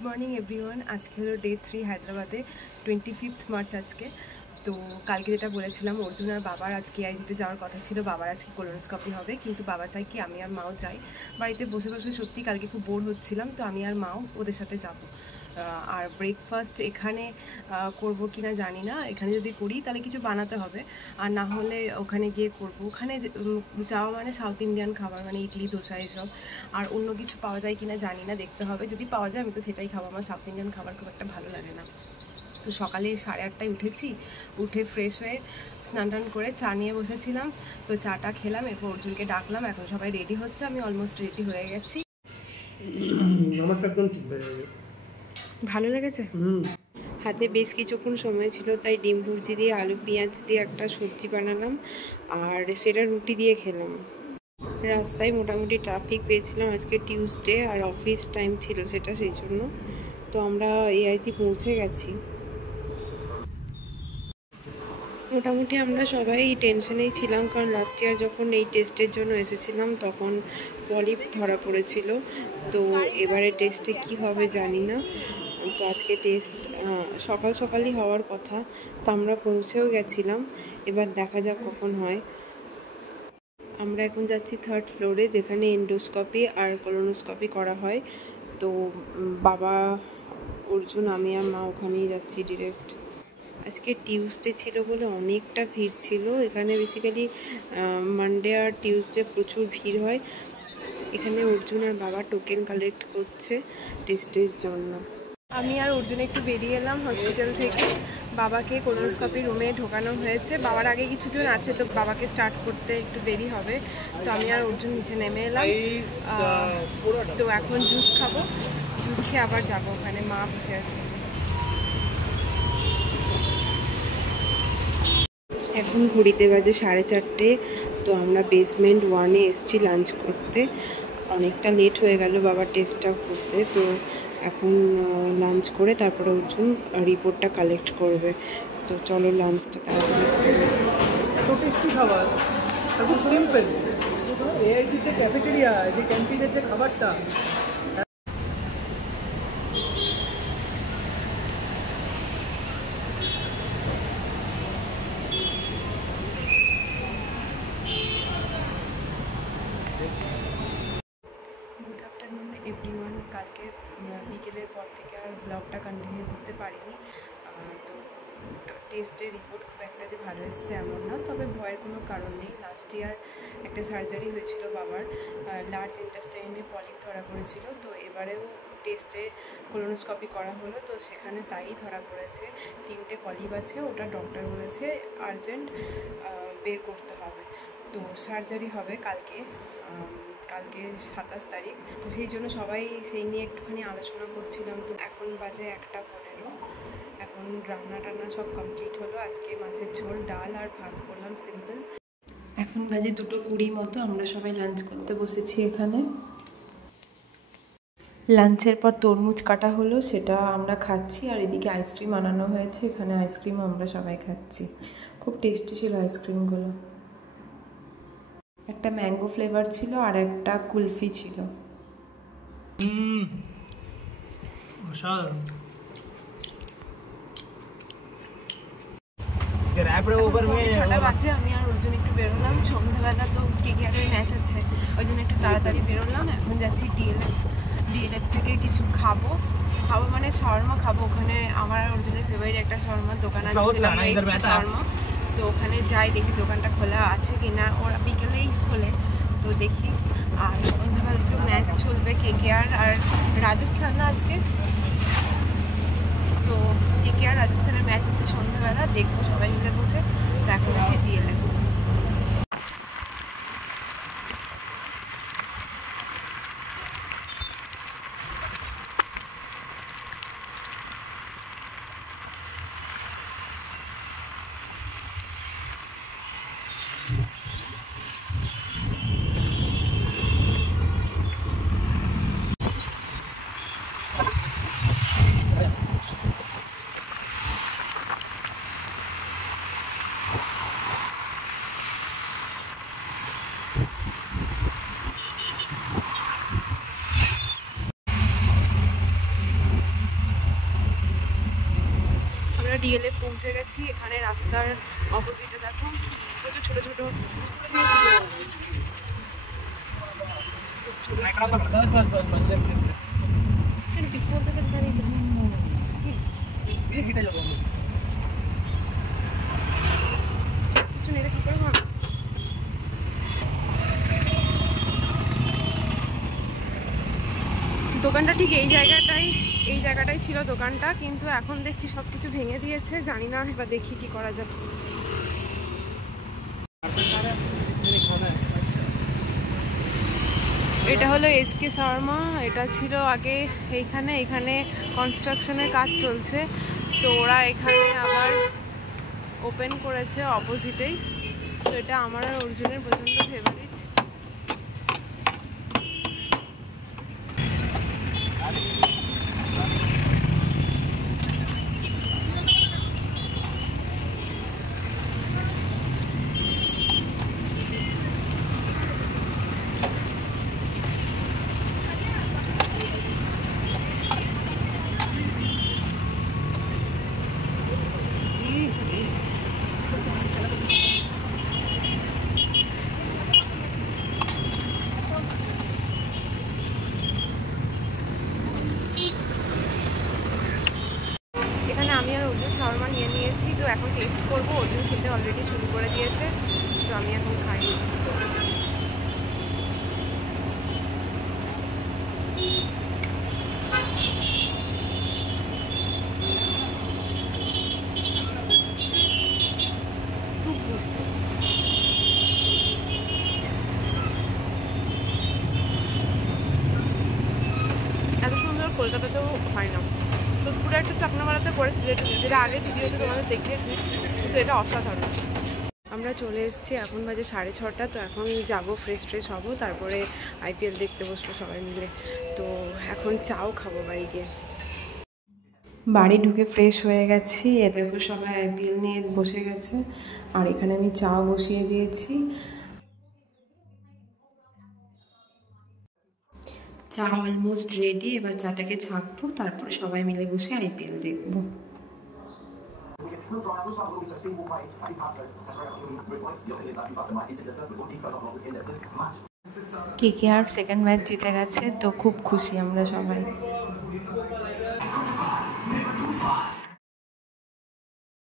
Good morning everyone. आज के hello day 3 हैदराबादे 25 मार्च। आज के तो कल के जेटा बोलेছিলাম अर्जुन और बाबार आज के आईजीতে যাওয়ার কথা ছিল। বাবার আজকে কোলোনোস্কপি হবে, কিন্তু বাবা চাই কি আমি আর মাও যাই। বাড়িতে বসে বসে সত্যি কালকে খুব বোর হচ্ছিলাম, তো আমি আর মাও ওদের সাথে যাব। আর ব্রেকফাস্ট এখানে করব কিনা জানি না। এখানে যদি করি তাহলে কিছু বানাতে হবে, আর না হলে ওখানে গিয়ে করব। ওখানে যাওয়া মানে সাউথ ইন্ডিয়ান খাবার, মানে ইডলি দোসা এসব। আর অন্য কিছু পাওয়া যায় কিনা জানি না, দেখতে হবে। যদি পাওয়া যায় আমি তো সেটাই খাবো, আমার সাউথ ইন্ডিয়ান খাবার খুব একটা ভালো লাগে না। তো সকালে 8:30টায় উঠেছি, উঠে ফ্রেশ হয়ে স্নান টান করে চা নিয়ে বসেছিলাম। তো চাটা খেলাম, এরপর অর্জুনকে ডাকলাম। এখন সবাই রেডি হচ্ছে, আমি অলমোস্ট রেডি হয়ে গেছি। ভালো লেগেছে। হাতে বেশ কিছুক্ষণ সময় ছিল, তাই ডিম ভুর্জি দিয়ে আলু পেঁয়াজ দিয়ে একটা সবজি বানালাম, আর সেটা রুটি দিয়ে খেলাম। রাস্তায় মোটামুটি ট্রাফিক পেয়েছিলাম, আজকে টিউসডে আর অফিস টাইম ছিল সেটা, সেই জন্য। তো আমরা এআইজি পৌঁছে গেছি। মোটামুটি আমরা সবাই টেনশনেই ছিলাম, কারণ লাস্ট ইয়ার যখন এই টেস্টের জন্য এসেছিলাম তখন পলিপ ধরা পড়েছিল। তো এবারে টেস্টে কি হবে জানি না। তো আজকে টেস্ট সকাল সকালই হওয়ার কথা, তো আমরা পৌঁছেও গেছিলাম। এবার দেখা যাক কখন হয়। আমরা এখন যাচ্ছি 3rd ফ্লোরে, যেখানে এন্ডোস্কপি আর কোলোনোস্কপি করা হয়। তো বাবা, অর্জুন, আমি আর মা ওখানেই যাচ্ছি ডিরেক্ট। আজকে টিউসডে ছিল বলে অনেকটা ভিড় ছিল এখানে। বেসিক্যালি মানডে আর টিউসডে প্রচুর ভিড় হয় এখানে। অর্জুন আর বাবা টোকেন কালেক্ট করছে টেস্টের জন্য। আমি আর অর্জুন একটু বেরিয়ে এলাম হসপিটাল থেকে। বাবাকে কোলোনোস্কপি রুমে ঢোকানো হয়েছে। বাবার আগে কিছুজন আছে, তো বাবাকে স্টার্ট করতে একটু দেরি হবে। তো আমি আর অর্জুন নিচে নেমে এলাম। তো এখন জুস খাবো, জুস খেয়ে আবার যাবো ওখানে। মা বসে আছে। এখন ঘড়িতে বাজে 4:30। তো আমরা বেসমেন্ট 1-এ এসেছি লাঞ্চ করতে। অনেকটা লেট হয়ে গেল বাবার টেস্টটা করতে। তো এখন লাঞ্চ করে তারপরে অর্জুন রিপোর্টটা কালেক্ট করবে। তো চলো লাঞ্চটা তাড়াতাড়ি করে নিই। এত টেস্টি খাবার, খুব সিম্পল। এআইজিতে ক্যাফেটেরিয়া, যে ক্যান্টিনের যে খাবারটা, গুড আফটারনুন এভরিওয়ান। কালকে বিকেলের পর থেকে আর ব্লগটা কন্টিনিউ করতে পারিনি। তো টেস্টের রিপোর্ট খুব একটা যে ভালো এসছে এমন না, তবে ভয়ের কোনো কারণ নেই। লাস্ট ইয়ার একটা সার্জারি হয়েছিল বাবার, লার্জ ইন্টেস্টাইনে পলিপ ধরা পড়েছিল। তো এবারেও টেস্টে কোলোনোস্কপি করা হলো, তো সেখানে তাই ধরা পড়েছে। 3টে পলিপ আছে, ওটা ডক্টর বলেছে আর্জেন্ট বের করতে হবে। তো সার্জারি হবে কালকে 27 তারিখ। তো সেই জন্য সবাই সেই নিয়ে একটুখানি আলোচনা করছিলাম। তো এখন বাজে 1:15। এখন রান্না টান্না সব কমপ্লিট হলো। আজকে মাছের ঝোল, ডাল আর ভাত করলাম সিম্পল। এখন বাজে 2:20 মতো। আমরা সবাই লাঞ্চ করতে বসেছি এখানে। লাঞ্চের পর তরমুজ কাটা হলো, সেটা আমরা খাচ্ছি। আর এদিকে আইসক্রিম আনানো হয়েছে, এখানে আইসক্রিমও আমরা সবাই খাচ্ছি। খুব টেস্টি ছিল আইসক্রিমগুলো। একটা ম্যাঙ্গো ফ্লেভার ছিল আর একটা কুলফি ছিল। অসাধারণ। ছটা বাজে, আমি আর অর্জুন একটু বেরোলাম। সন্ধ্যাবেলা তো কেকেআরের ম্যাচ আছে, ওই জন্য একটু তাড়াতাড়ি বেরোলাম। এখন যাচ্ছি ডিএলএফ থেকে কিছু খাবো মানে শাওয়ারমা খাবো। ওখানে আমার আর অর্জুনের ফেভারিট একটা শাওয়ারমার দোকান আছে, শাওয়ারমা। তো ওখানে যাই, দেখি দোকানটা খোলা আছে কিনা। ওরা বিকেলেই খোলে, তো দেখি। আর সন্ধ্যাবেলা একটু ম্যাচ চলবে, কেকেআর আর রাজস্থান না আজকে। তো কেকেআর রাজস্থানের ম্যাচ আছে সন্ধ্যাবেলা, দেখবো সবাই মিলে বসে। তো এখন আছে ডিএলএফ। ডিএলএফ পৌঁছে গেছি। এখানে রাস্তার অপোজিটে দেখো প্রচুর ছোটো ছোটো দোকানটা ঠিক এই জায়গাটাই ছিল দোকানটা, কিন্তু এখন দেখছি সব কিছু ভেঙে দিয়েছে। জানি না, এবার দেখি কি করা যাবে। এটা হলো এসকে শর্মা। এটা ছিল আগে এখানে কনস্ট্রাকশনের কাজ চলছে, তো ওরা এখানে আবার ওপেন করেছে অপোজিটেই। তো এটা আমার আর অর্জুনের প্রচণ্ড ফেভারিট। এখানে আমি আর অর্জুন শাওয়ারমা নিয়ে নিয়েছি, তো এখন টেস্ট করবো। অর্জুন খেতে অলরেডি শুরু করে দিয়েছে, তো আমি এখন খাই। এত সুন্দর কলকাতাতেও হয় না। সোদপুরে একটা চাকনামারাতে করেছি, যেটা আগের ভিডিওতে তোমাদের দেখিয়েছি, কিন্তু এটা অসাধারণ। আমরা চলে এসেছি, এখন বাজে 6:30। তো এখন যাব, ফ্রেশ হব, তারপরে আইপিএল দেখতে বসবো সবাই মিলে। তো এখন চাও খাবো বাড়ি গিয়ে। বাড়ি ঢুকে ফ্রেশ হয়ে গেছি। এ দেখো সবাই আইপিএল নিয়ে বসে গেছে, আর এখানে আমি চাও বসিয়ে দিয়েছি। চা অলমোস্ট রেডি, এবার চাটাকে ছাঁকবো, তারপরে সবাই মিলে বসে আইপিএল দেখবো। কেকেআর সেকেন্ড ম্যাচ জিতে গেছে, তো খুব খুশি আমরা সবাই।